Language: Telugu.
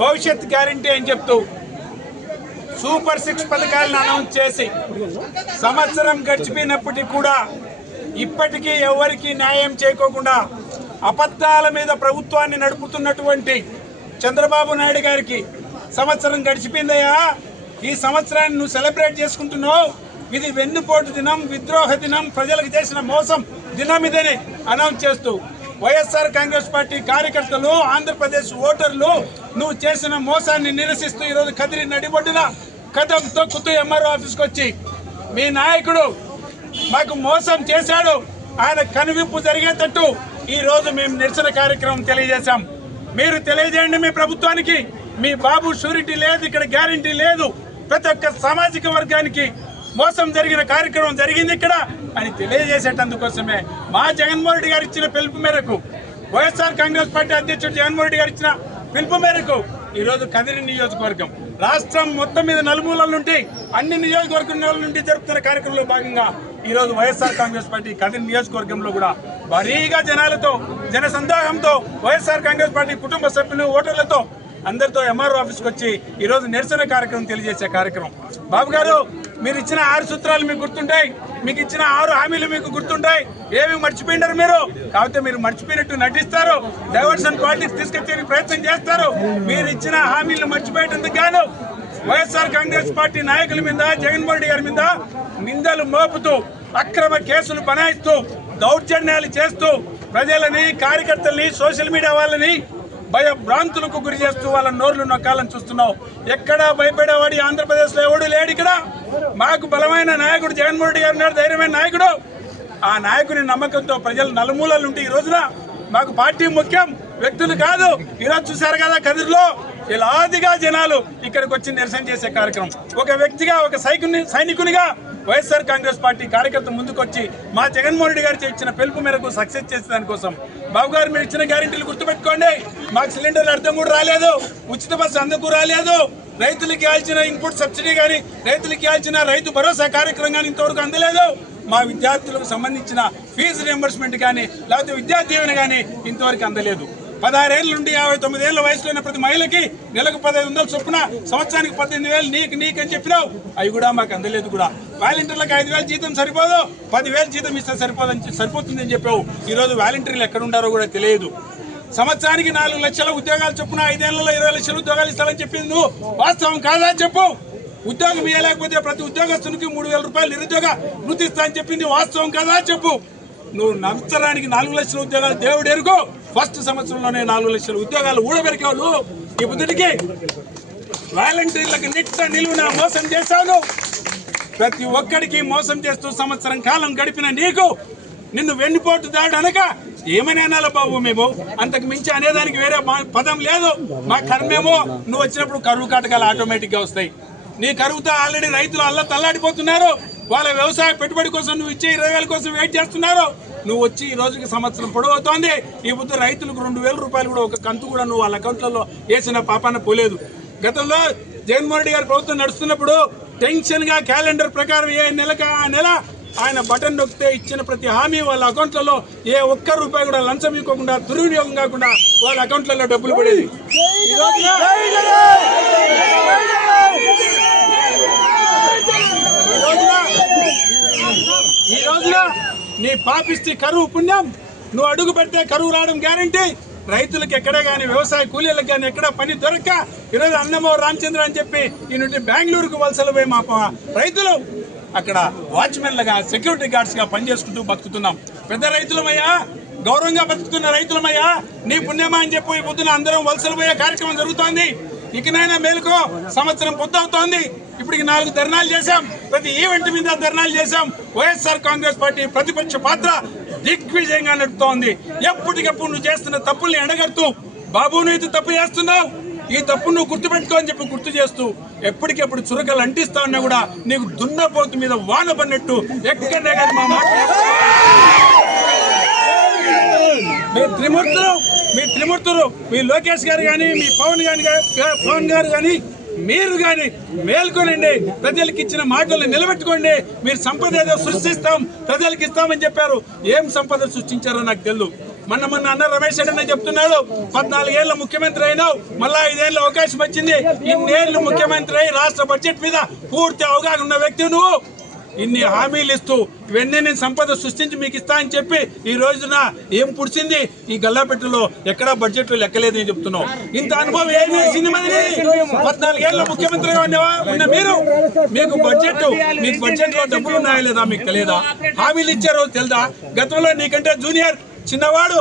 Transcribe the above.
భవిష్యత్ గ్యారంటీ అని చెప్తూ సూపర్ సిక్స్ పథకాలను అనౌన్స్ చేసి సంవత్సరం గడిచిపోయినప్పటికీ కూడా ఇప్పటికీ ఎవరికి న్యాయం చేయకోకుండా అబద్ధాల మీద ప్రభుత్వాన్ని నడుపుతున్నటువంటి చంద్రబాబు నాయుడు గారికి సంవత్సరం గడిచిపోయిందయ్యా. ఈ సంవత్సరాన్ని నువ్వు సెలబ్రేట్ చేసుకుంటున్నావు. ఇది వెన్నుపోటు దినం విద్రోహ దినం ప్రజలకు చేసిన మోసం దినం ఇదని అనౌన్స్ చేస్తూ వైఎస్ఆర్ కాంగ్రెస్ పార్టీ కార్యకర్తలు ఆంధ్రప్రదేశ్ ఓటర్లు నువ్వు చేసిన మోసాన్ని నిరసిస్తూ ఈరోజు కదిరి నడిబొడ్డున కథం తొక్కుతూ ఎంఆర్ఓ ఆఫీస్కి వచ్చి మీ నాయకుడు మాకు మోసం చేశాడు. ఆయన కనువిప్పు జరిగేటట్టు ఈరోజు మేము నిరసన కార్యక్రమం తెలియజేశాం. మీరు తెలియజేయండి మీ ప్రభుత్వానికి. మీ బాబు షూరిటీ లేదు ఇక్కడ గ్యారంటీ లేదు. ప్రతి ఒక్క సామాజిక వర్గానికి మోసం జరిగిన కార్యక్రమం జరిగింది ఇక్కడ. అని తెలియజేసేటందుకోసమే మా జగన్మోహన్ రెడ్డి గారు ఇచ్చిన పిలుపు మేరకు వైఎస్ఆర్ కాంగ్రెస్ పార్టీ అధ్యక్షుడు జగన్మోహన్ రెడ్డి గారు ఇచ్చిన పిలుపు మేరకు ఈరోజు కదిరి నియోజకవర్గం. రాష్ట్రం మొత్తం మీద నలుమూలల నుండి అన్ని నియోజకవర్గాల నుండి జరుపుతున్న కార్యక్రమంలో భాగంగా ఈరోజు వైఎస్ఆర్ కాంగ్రెస్ పార్టీ కదిరి నియోజకవర్గంలో కూడా భారీగా జనాలతో జన సందోహంతో వైఎస్ఆర్ కాంగ్రెస్ పార్టీ కుటుంబ సభ్యులు ఓటర్లతో అందరితో ఎంఆర్ఓ ఆఫీస్కి వచ్చి ఈరోజు నిరసన కార్యక్రమం తెలియజేసే కార్యక్రమం. బాబు గారు మీరు ఇచ్చిన ఆరు సూత్రాలు మీకు గుర్తుంటాయి మీకు ఇచ్చిన ఆరు హామీలు మీకు గుర్తుంటాయి ఏమి మర్చిపోయినారు మీరు. కాకపోతే మీరు మర్చిపోయినట్టు నటిస్తారు డైవర్షన్ పాలిటిక్స్ తీసుకొచ్చే ప్రయత్నం చేస్తారు. మీరు ఇచ్చిన హామీలు మర్చిపోయేటందుకు గాను వైఎస్ఆర్ కాంగ్రెస్ పార్టీ నాయకుల మీద జగన్మోహన్ రెడ్డి గారి మీద నిందలు మోపుతూ అక్రమ కేసులు బనాయిస్తూ దౌర్జన్యాలు చేస్తూ ప్రజలని కార్యకర్తల్ని సోషల్ మీడియా వాళ్ళని భయభ్రాంతులకు గురి చేస్తూ వాళ్ళ నోర్లు నొక్కాలని చూస్తున్నావు. ఎక్కడా భయపడేవాడి ఆంధ్రప్రదేశ్లో ఎవడు లేడు ఇక్కడ. మాకు బలమైన నాయకుడు జగన్మోహన్ రెడ్డి గారు ఉన్నాడు ధైర్యమైన నాయకుడు. ఆ నాయకుని నమ్మకంతో ప్రజలు నలుమూలలు నుండి ఈ రోజున మాకు పార్టీ ముఖ్యం వ్యక్తులు కాదు. ఈరోజు చూశారు కదా కదిరిలో. ఇలాదిగా జనాలు ఇక్కడికి వచ్చి నిరసన చేసే కార్యక్రమం. ఒక వ్యక్తిగా ఒక సైకుని సైనికునిగా వైఎస్ఆర్ కాంగ్రెస్ పార్టీ కార్యకర్త ముందుకొచ్చి మా జగన్మోహన్ రెడ్డి గారు ఇచ్చిన పిలుపు మేరకు సక్సెస్ చేసే దానికోసం బాబు గారు మీరు ఇచ్చిన గ్యారెంటీలు గుర్తుపెట్టుకోండి. మాకు సిలిండర్లు అర్థం కూడా రాలేదు. ఉచిత బస్సు అందుకు రాలేదు. రైతులకి ఇవ్వాల్సిన ఇన్పుట్ సబ్సిడీ కానీ రైతులకి ఇవ్వాల్సిన రైతు భరోసా కార్యక్రమం కానీ ఇంతవరకు అందలేదు. మా విద్యార్థులకు సంబంధించిన ఫీజు రియంబర్స్మెంట్ కానీ లేకపోతే విద్యా దీవెన కానీ ఇంతవరకు అందలేదు. పదహారేళ్ళ నుండి యాభై తొమ్మిది ఏళ్ళ వయసులో ఉన్న ప్రతి మహిళకి నెలకు పదహైదు వందల చొప్పున సంవత్సరానికి పద్దెనిమిది వేలు నీకు నీకు అని చెప్పినావు. అవి కూడా మాకు అందలేదు కూడా. వాలంటీర్లకు ఐదు వేలు జీతం సరిపోదు పదివేలు జీతం ఇస్తే సరిపోదని సరిపోతుందని చెప్పావు. ఈరోజు వాలంటీర్లు ఎక్కడుండారో కూడా తెలియదు. సంవత్సరానికి నాలుగు లక్షల ఉద్యోగాలు చొప్పున ఐదేళ్ళలో ఇరవై లక్షల ఉద్యోగాలు ఇస్తామని చెప్పింది నువ్వు. వాస్తవం కాదా చెప్పు. ఉద్యోగం ఇవ్వలేకపోతే ప్రతి ఉద్యోగస్తునికి మూడు వేల రూపాయలు నిరుద్యోగ వృత్తిస్తా అని చెప్పింది వాస్తవం కదా చెప్పు. నువ్వు సంవత్సరానికి నాలుగు లక్షల ఉద్యోగాలు దేవుడు ఎరుకో ఫస్ట్ సంవత్సరంలోనే నాలుగు లక్షల ఉద్యోగాలు ఊడబెరికావు నువ్వు. ఈ బుద్ధుడికి వాలంటీర్లకు నిట్ట నిలువున మోసం చేశావు ప్రతి ఒక్కడికి మోసం చేస్తూ సంవత్సరం కాలం గడిపిన నీకు నిన్ను వెన్నుపోటు దాడు అనక ఏమని అనాలి బాబు మేము? అంతకు మించి అనేదానికి వేరే మా- పదం లేదు. మా కర్మేమో నువ్వు వచ్చినప్పుడు కరువు కాటకాలు ఆటోమేటిక్గా వస్తాయి. నీ కరువుతో ఆల్రెడీ రైతులు అల్ల తల్లాడిపోతున్నారు వాళ్ళ వ్యవసాయ పెట్టుబడి కోసం నువ్వు ఇచ్చే ఇరవై వేల కోసం వెయిట్ చేస్తున్నారు నువ్వు వచ్చి ఈ రోజుకి సంవత్సరం పొడవుతోంది ఈ పొద్దు రైతులకు రెండు వేల రూపాయలు కూడా ఒక కంతు కూడా నువ్వు వాళ్ళ అకౌంట్లలో వేసిన పాపాన పోలేదు. గతంలో జగన్మోహన్ రెడ్డి గారి ప్రభుత్వం నడుస్తున్నప్పుడు టెన్షన్గా క్యాలెండర్ ప్రకారం ఏ నెలకి ఆ నెల ఆయన బటన్ నొక్కితే ఇచ్చిన ప్రతి హామీ వాళ్ళ అకౌంట్లలో ఏ ఒక్క రూపాయి కూడా లంచం ఇవ్వకుండా దుర్వినియోగం కాకుండా వాళ్ళ అకౌంట్లలో డబ్బులు పడేది ఈ రోజున ఈ రోజున ఈ రోజున నీ పాపిస్తే కరువు పుణ్యం నువ్వు అడుగు పెడితే కరువు రావడం గ్యారంటీ రైతులకు ఎక్కడ కానీ వ్యవసాయ కూలీలకు కానీ ఎక్కడ పని దొరక్క. ఈరోజు అన్నమో రామచంద్ర అని చెప్పి ఈ నుండి బెంగళూరుకు వలసలు పోయి మా రైతులు అక్కడ వాచ్మెన్లుగా సెక్యూరిటీ గార్డ్స్గా పనిచేసుకుంటూ బతుకుతున్నాం. పెద్ద రైతులమయ్యా గౌరవంగా బతుకుతున్న రైతులమయ్యా నీ పుణ్యమా అని చెప్పి పొద్దున అందరం వలసలు పోయే కార్యక్రమం జరుగుతోంది. ఇకనైనా మేలుకో సంవత్సరం పొద్దు అవుతోంది ఇప్పటికి నాలుగు ధర్నాలు చేశాం. ప్రతి ఈవెంట్ మీద ధర్నాలు చేశాం. వైఎస్ఆర్ కాంగ్రెస్ పార్టీ ప్రతిపక్ష పాత్ర దిగ్విజయంగా నడుపుతోంది. ఎప్పటికప్పుడు నువ్వు చేస్తున్న తప్పుల్ని ఎండగడుతూ బాబు నువ్వు తప్పు చేస్తున్నావు? ఈ తప్పు నువ్వు గుర్తుపెట్టుకో అని చెప్పి గుర్తు చేస్తూ ఎప్పటికెప్పుడు చురకలు అంటిస్తా ఉన్నా కూడా నీకు దున్నపోతు మీద వాన పడినట్టు ఎక్కడనే కానీ మా మాట. మీ త్రిమూర్తులు మీ త్రిమూర్తులు మీ లోకేష్ గారు కానీ మీ పవన్ గారు పవన్ గారు కానీ మీరు కానీ మేల్కొనండి ప్రజలకు ఇచ్చిన మాటలు నిలబెట్టుకోండి. మీరు సంపద ఏదో సృష్టిస్తాం ప్రజలకు ఇస్తామని చెప్పారు. ఏం సంపద సృష్టించారో నాకు తెలియదు మొన్న మొన్న అన్న రమేష్ అన్న చెప్తున్నాడు పద్నాలుగేళ్ళ ముఖ్యమంత్రి అయినావు మళ్ళా ఐదేళ్ళ అవకాశం వచ్చింది. ఇన్నేళ్ళు ముఖ్యమంత్రి అయి రాష్ట్ర బడ్జెట్ మీద పూర్తి అవగాహన ఉన్న వ్యక్తి నువ్వు. ఇన్ని హామీలు ఇస్తూ ఇవన్నీ నేను సంపద సృష్టించి మీకు ఇస్తా అని చెప్పి ఈ రోజున ఏం పుడిచింది ఈ గల్లాపెట్టులో ఎక్కడా బడ్జెట్ లెక్కలేదు అని చెప్తున్నావు. ఇంత అనుభవం ఏం వేసింది మరి? పద్నాలుగేళ్ళ ముఖ్యమంత్రిగా ఉన్న మీరు? మీకు బడ్జెట్ మీకు బడ్జెట్లో డబ్బులు ఉన్నాయా లేదా? మీకు తెలియదా హామీలు ఇచ్చారో తెలుదా? గతంలో నీకంటే జూనియర్ చిన్నవాడు